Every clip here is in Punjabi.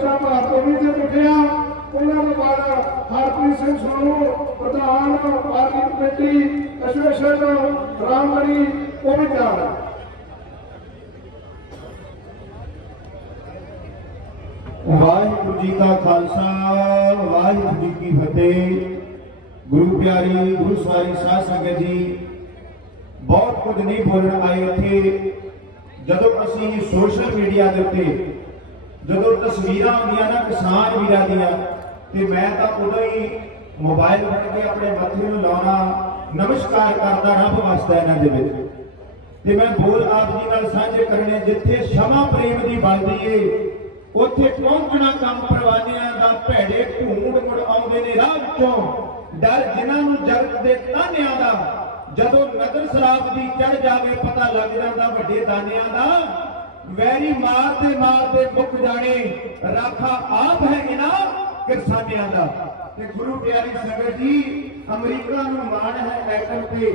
ਬੱਚਾ ਭਾਰਤੋਵੀ ਦੇ ਮੁਖਿਆ ਉਹਨਾਂ ਤੋਂ ਬਾਅਦ ਹਰਪ੍ਰੀਤ ਸਿੰਘ ਸੋਨੂ ਪ੍ਰਧਾਨ ਪਾਰਟੀ ਕਮੇਟੀ ਐਸੋਸੀਏਸ਼ਨ ਰਾਮਗੜੀ ਉਹ ਵੀ ਤਿਆਰ ਹੈ ਵਾਹਿਗੁਰੂ ਜੀ ਕਾ ਖਾਲਸਾ ਵਾਹਿਗੁਰੂ ਜੀ ਕੀ ਫਤਿਹ ਗੁਰੂ ਪਿਆਰੀ ਗੁਰੂ ਸਵਾਰੀ ਸਾਧ ਸੰਗਤ ਜੀ ਬਹੁਤ ਕੁਝ ਨਹੀਂ ਬੋਲਣ ਆਏ ਇੱਥੇ ਜਦੋਂ ਅਸੀਂ ਸੋਸ਼ਲ ਮੀਡੀਆ ਦੇ ਉੱਤੇ ਜਦੋਂ ਤਸਵੀਰਾਂ ਆਉਂਦੀਆਂ ਨਾ ਕਿਸਾਨ ਵੀਰਾਂ ਦੀਆਂ, ਤੇ ਮੈਂ ਤਾਂ ਉਦੋਂ ਹੀ ਮੋਬਾਈਲ ਫੜ ਕੇ ਆਪਣੇ ਮੱਥੇ ਨੂੰ ਲਾਉਣਾ, ਨਮਸਕਾਰ ਕਰਦਾ ਰੱਬ ਵਾਸਤੇ ਇਹਨਾਂ ਦੇ ਵਿੱਚ। ਤੇ ਮੈਂ ਬੋਲ ਆਪ ਜੀ ਨਾਲ ਸਾਂਝੇ ਕਰਨੇ, ਜਿੱਥੇ ਸ਼ਮਾ ਪ੍ਰੇਮ ਦੀ ਬਣਦੀ ਏ, ਉੱਥੇ ਪਹੁੰਚਣਾ ਕੰਮ ਪਰਵਾਨਿਆਂ ਦਾ ਭੈੜੇ ਢੂੰਡ ਮੁੜ ਆਉਂਦੇ ਨੇ ਰਾਹ ਵਿੱਚੋਂ ਡਰ ਜਿਨ੍ਹਾਂ ਨੂੰ ਜਗਤ ਦੇ ਤਾਨਿਆਂ ਦਾ, ਜਦੋਂ ਨਦਰ ਸਰਾਬ ਦੀ ਚੜ ਜਾਵੇ, ਪਤਾ ਲੱਗ ਜਾਂਦਾ ਵੱਡੇ ਦਾਨਿਆਂ ਦਾ। ਵੈਰੀ ਮਾਰਦੇ ਮਾਰਦੇ ਮੁੱਕ ਜਾਣੇ, ਰਾਖਾ ਆਪ ਹੈ ਇਹਨਾਂ ਕਿਰਸਾਨਿਆਂ ਦਾ। ਤੇ ਗੁਰੂ ਪਿਆਰੀ ਸੰਗਤ ਜੀ, ਅਮਰੀਕਾ ਨੂੰ ਮਾਣ ਹੈ ਐਟਮ ਤੇ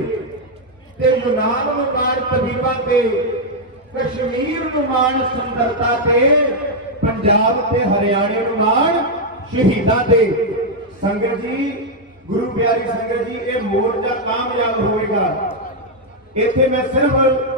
ਤੇ ਯੂਨਾਨ ਨੂੰ ਮਾਣ ਤਬੀਬਾਂ ਤੇ, ਕਸ਼ਮੀਰ ਨੂੰ ਮਾਣ ਸੁੰਦਰਤਾ ਤੇ, ਪੰਜਾਬ ਤੇ ਹਰਿਆਣੇ ਨੂੰ ਮਾਣ ਸ਼ਹੀਦਾਂ ਤੇ। ਸੰਗਤ ਜੀ, ਗੁਰੂ ਪਿਆਰੀ ਸੰਗਤ ਜੀ, ਇਹ ਮੋਰਚਾ ਕਾਮਯਾਬ ਹੋਵੇਗਾ। ਇੱਥੇ ਮੈਂ ਸਿਰਫ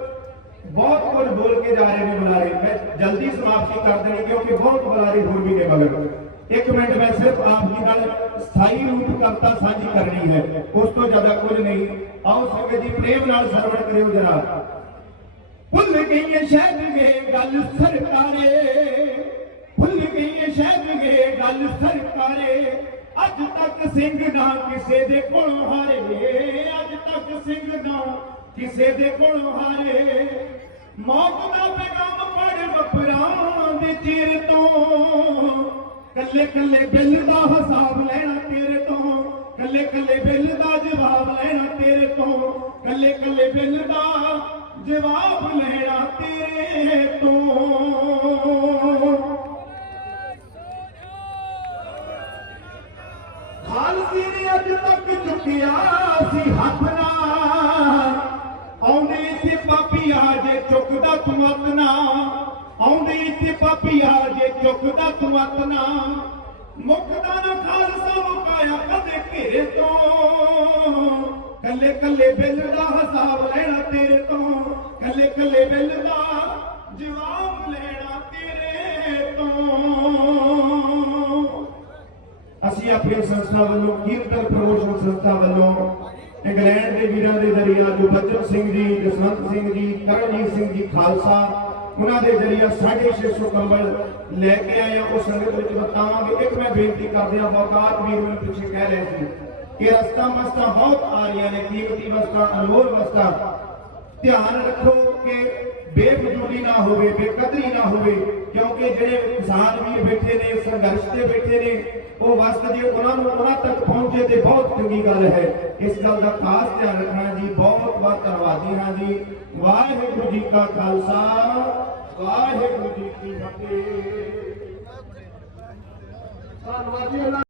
ਬਹੁਤ ਕੁਝ ਬੋਲ ਕੇ ਜਾ ਰਹੇ ਨੇ ਬੁਲਾਰੇ। ਮੈਂ ਜਲਦੀ ਸਮਾਪਤੀ ਕਰ ਦੇਣੀ ਕਿਉਂਕਿ ਬਹੁਤ ਬੁਲਾਰੇ ਹੋਰ ਵੀ ਨੇ ਮਗਰ। ਇੱਕ ਮਿੰਟ ਮੈਂ ਸਿਰਫ ਆਪ ਜੀ ਨਾਲ ਸਥਾਈ ਰੂਪ ਕਵਿਤਾ ਸਾਂਝੀ ਕਰਨੀ ਹੈ। ਉਸ ਤੋਂ ਜ਼ਿਆਦਾ ਕੁਝ ਨਹੀਂ। ਆਓ ਸੰਗਤ ਜੀ, ਪ੍ਰੇਮ ਨਾਲ ਸਰਵਣ ਕਰਿਓ ਜਰਾ। ਭੁੱਲ ਗਈ ਸ਼ਹਿਦ ਵੇ ਗੱਲ ਸਰਕਾਰੇ। ਭੁੱਲ ਗਈ ਸ਼ਹਿਦ ਵੇ ਗੱਲ ਸਰਕਾਰੇ। ਅੱਜ ਤੱਕ ਸਿੰਘ ਨਾ ਕਿਸੇ ਦੇ ਕੋਲੋਂ ਹਾਰੇ। ਅੱਜ ਤੱਕ ਸਿੰਘ ਨਾ ਕਿਸੇ ਦੇ ਕੋਲੋਂ ਹਾਰੇ, ਮੌਤ ਦਾ ਪੈਗਾਮ ਪੜ ਵਪਰਾਂ ਦੇ ਚਿਰ ਤੋਂ। ਕੱਲੇ ਕੱਲੇ ਬਿੱਲ ਦਾ ਹਿਸਾਬ ਲੈਣਾ ਤੇਰੇ ਤੋਂ। ਕੱਲੇ ਕੱਲੇ ਬਿੱਲ ਦਾ ਜਵਾਬ ਲੈਣਾ ਤੇਰੇ ਤੋਂ। ਕੱਲੇ ਕੱਲੇ ਬਿੱਲ ਦਾ ਜਵਾਬ ਲੈਣਾ ਤੇਰੇ ਤੋਂ। ਖਾਲਸੀ ਨੇ ਅੱਜ ਤੱਕ ਚੁੱਕਿਆ ਸੀ ਹੱਥ ਇੱਥੇ ਪਾਪੀ ਆ ਜੇ ਚੁੱਕਦਾ ਤੂੰ ਅਤਨਾ ਆਉਂਦੇ ਇੱਥੇ ਪਾਪੀ ਆ ਜੇ ਚੁੱਕਦਾ ਤੂੰ ਅਤਨਾ ਮੁਕਦਾ ਨਾ ਖਾਲਸਾ ਮੁਕਾਇਆ ਕਦੇ ਘੇਰੇ ਤੋਂ। ਕੱਲੇ ਕੱਲੇ ਬਿੱਲ ਦਾ ਹਿਸਾਬ ਲੈਣਾ ਤੇਰੇ ਤੋਂ। ਕੱਲੇ ਕੱਲੇ ਬਿੱਲ ਦਾ ਜਵਾਬ ਲੈਣਾ ਤੇਰੇ ਤੋਂ। ਅਸੀਂ ਆਪਣੀ ਸੰਸਥਾ ਵੱਲੋਂ ਕੀਰਤਨ ਪ੍ਰਮੋਸ਼ਨ ਸੰਸਥਾ ਵੱਲੋਂ ਇੰਗਲੈਂਡ ਦੇ ਵੀਰਾਂ ਦੇ ਜ਼ਰੀਆ ਗੁਰਬਚਨ ਸਿੰਘ ਜੀ, ਜਸਵੰਤ ਸਿੰਘ ਜੀ, ਕਰਨਜੀਤ ਸਿੰਘ ਜੀ ਖਾਲਸਾ, ਉਹਨਾਂ ਦੇ ਜ਼ਰੀਆ 650 ਕੰਬਲ ਲੈ ਕੇ ਆਏ ਆ। ਉਹ ਸੰਗਤ ਵਿੱਚ ਬਤਾਵਾਂਗੇ ਇੱਕ ਮੈਂ ਬੇਨਤੀ ਕਰਦਿਆਂ ਆ ਵੀਰ ਮੈਨੂੰ ਪਿੱਛੇ ਕਹਿ ਰਹੇ ਸੀ ਕਿ ਰਸਤਾ ਮਸਤਾ ਬਹੁਤ ਆ ਰਹੀਆਂ ਨੇ, ਕੀਮਤੀ ਵਸਤਾਂ ਅਨਮੋਲ ਵਸਤਾਂ ਧਿਆਨ ਰੱਖੋ ਕਿ ਬੇਫਜ਼ੂਲੀ ਨਾ ਹੋਵੇ, ਬੇਕਦਰੀ ਨਾ ਹੋਵੇ, ਕਿਉਂਕਿ ਜਿਹੜੇ ਕਿਸਾਨ ਵੀਰ ਬੈਠੇ ਨੇ, ਸੰਘਰਸ਼ ਤੇ ਬੈਠੇ ਨੇ, ਉਹ ਵਸਤ ਜੇ ਉਹਨਾਂ ਨੂੰ ਉਹਨਾਂ ਤੱਕ ਪਹੁੰਚੇ ਤੇ ਬਹੁਤ ਚੰਗੀ ਗੱਲ ਹੈ। ਇਸ ਗੱਲ ਦਾ ਖਾਸ ਧਿਆਨ ਰੱਖਣਾ ਜੀ, ਬਹੁਤ ਬਹੁਤ ਧੰਨਵਾਦੀ ਹਾਂ ਜੀ। ਵਾਹਿਗੁਰੂ ਜੀ ਕਾ ਖਾਲਸਾ, ਵਾਹਿਗੁਰੂ ਜੀ ਕੀ ਫਤਿਹ। ਧੰਨਵਾਦ